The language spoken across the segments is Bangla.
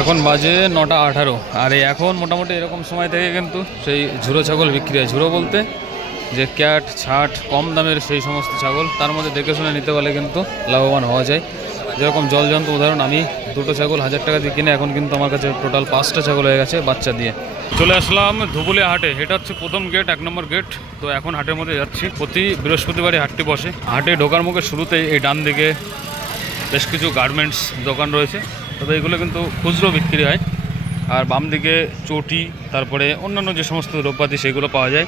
এখন বাজে নটা আঠারো। আর এই এখন মোটামুটি এরকম সময় থেকে কিন্তু সেই ঝুরো ছাগল বিক্রি হয়। ঝুরো বলতে যে ক্যাট, ছাট, কম দামের সেই সমস্ত ছাগল, তার মধ্যে দেখে শুনে নিতে পারলে কিন্তু লাভবান হওয়া যায়। যেরকম জলজন্ত উদাহরণ, আমি দুটো ছাগল হাজার টাকা দিয়ে কিনে এখন কিন্তু আমার কাছে টোটাল পাঁচটা ছাগল হয়ে গেছে বাচ্চা দিয়ে। চলে আসলাম ধুবুলিয়া হাটে। এটা হচ্ছে প্রথম গেট এক নম্বর গেট তো এখন হাটের মধ্যে যাচ্ছি। প্রতি বৃহস্পতিবারই হাটটি বসে। হাটে ঢোকার মুখে শুরুতেই এই ডান দিকে বেশ কিছু গার্মেন্টস দোকান রয়েছে। তবে এগুলো কিন্তু খুচরো বিক্রি হয়। আর বাম দিকে চটি, তারপরে অন্যান্য যে সমস্ত দ্রব্যাদি সেগুলো পাওয়া যায়।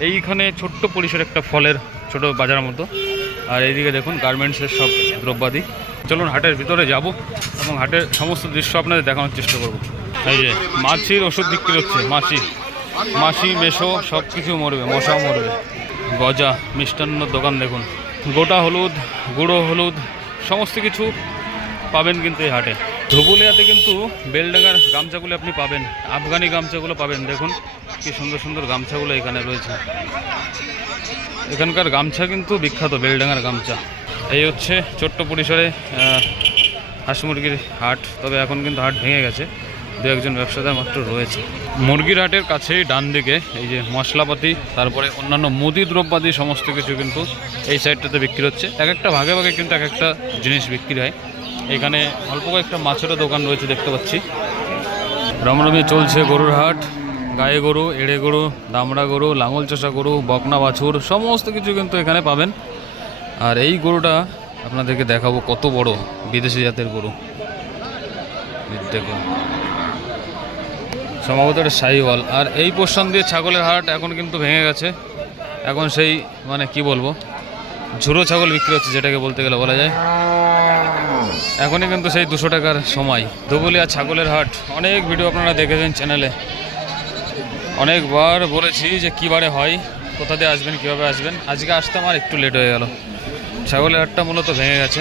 এইখানে ছোট্ট পরিসরে একটা ফলের ছোট বাজার মতো। আর এইদিকে দেখুন, গার্মেন্টসের সব দ্রব্যাদি। চলুন, হাটের ভিতরে যাব এবং হাটের সমস্ত দৃশ্য আপনাদের দেখানোর চেষ্টা করব। এই যে, মাছির ওষুধ বিক্রি হচ্ছে, মাছি। মাছি, মেশো সব কিছু মরবে মশাও মরবে। গজা মিষ্টান্নর দোকান দেখুন। গোটা হলুদ, গুঁড়ো হলুদ, সমস্ত কিছু পাবেন কিন্তু এই হাটে। ধুবুলিয়াতে কিন্তু বেলডাঙ্গার গামছাগুলো আপনি পাবেন। আফগানি গামছাগুলো পাবেন। দেখুন কি সুন্দর সুন্দর গামছাগুলো এখানে রয়েছে। এখানকার গামছা কিন্তু বিখ্যাত, বেলডাঙ্গার গামছা। এই হচ্ছে ছোট্ট পরিসরে হাঁস মুরগির হাট। তবে এখন কিন্তু হাট ভেঙে গেছে। দু একজন ব্যবসাদার মাত্র রয়েছে। মুরগির হাটের কাছেই ডান দিকে এই যে মশলাপাতি, তারপরে অন্যান্য মুদি দ্রব্যাদি সমস্ত কিছু কিন্তু এই সাইডটাতে বিক্রি হচ্ছে। এক একটা ভাগে ভাগে কিন্তু এক একটা জিনিস বিক্রি হয়। এখানে অল্প কয়েকটা মাছেরও দোকান রয়েছে দেখতে পাচ্ছি। রমরমি চলছে গরুর হাট। গায়ে গরু, এড়ে গরু, দামড়া গরু, লাঙল চষা গরু, বকনা বাছুর, সমস্ত কিছু কিন্তু এখানে পাবেন। আর এই গরুটা আপনাদেরকে দেখাবো কত বড় বিদেশি জাতের গরু। দেখুন। সম্ভবত এটা শাহিওয়াল। আর এই পোর্শন দিয়ে ছাগলের হাট এখন কিন্তু ভেঙে গেছে। এখন সেই মানে কি বলব, ঝুরো ছাগল বিক্রি হচ্ছে যেটাকে বলতে গেলে বলা যায়। এখনই কিন্তু সেই দুশো টাকার সময়। ধুবুলিয়া ছাগলের হাট, অনেক ভিডিও আপনারা দেখেছেন চ্যানেলে। অনেকবার বলেছি যে কী বারে হয়, কোথা দিয়ে আসবেন, কীভাবে আসবেন। আজকে আসতে আমার একটু লেট হয়ে গেল। ছাগলের হাটটা মূলত ভেঙে গেছে।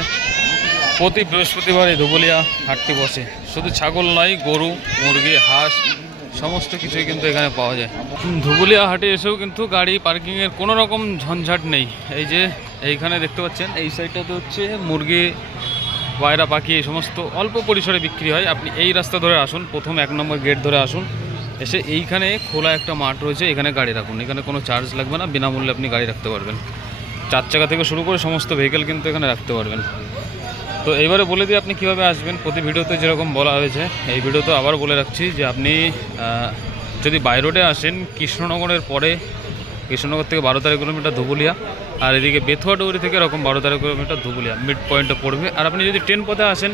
প্রতি বৃহস্পতিবার এই ধুবুলিয়া হাটটি বসে। শুধু ছাগল নয়, গরু, মুরগি, হাঁস সমস্ত কিছুই কিন্তু এখানে পাওয়া যায়। ধুবুলিয়া হাটে এসেও কিন্তু গাড়ি পার্কিংয়ের কোনো রকম ঝঞ্ঝাট নেই। এই যে এইখানে দেখতে পাচ্ছেন, এই সাইডটাতে হচ্ছে মুরগি, পায়রা, পাখি এই সমস্ত অল্প পরিসরে বিক্রি হয়। আপনি এই রাস্তা ধরে আসুন, প্রথম এক নম্বর গেট ধরে আসুন। এসে এইখানে খোলা একটা মাঠ রয়েছে, এখানে গাড়ি রাখুন। এখানে কোনো চার্জ লাগবে না, বিনামূল্যে আপনি গাড়ি রাখতে পারবেন। চার চাকা থেকে শুরু করে সমস্ত ভেহিকেল কিন্তু এখানে রাখতে পারবেন। তো এইবারে বলে দিই আপনি কীভাবে আসবেন? প্রতি ভিডিওতে যেরকম বলা হয়েছে, এই ভিডিওতে আবার বলে রাখছি যে আপনি যদি বাই রোডে আসেন, কৃষ্ণনগরের পরে, কৃষ্ণনগর থেকে বারো তেরো কিলোমিটার ধুবুলিয়া, আর এদিকে বেথুয়া ডৌরি থেকে এরকম বারো তেরো কিলোমিটার ধুবুলিয়া মিড পয়েন্টে পড়বে। আর আপনি যদি ট্রেন পথে আসেন,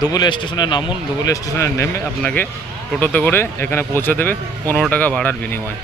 ধুবুলিয়া স্টেশনে নামুন, ধুবুলিয়া স্টেশনে নেমে আপনাকে টোটোতে করে এখানে পৌঁছে দেবে, পনেরো টাকা ভাড়ার বিনিময়ে।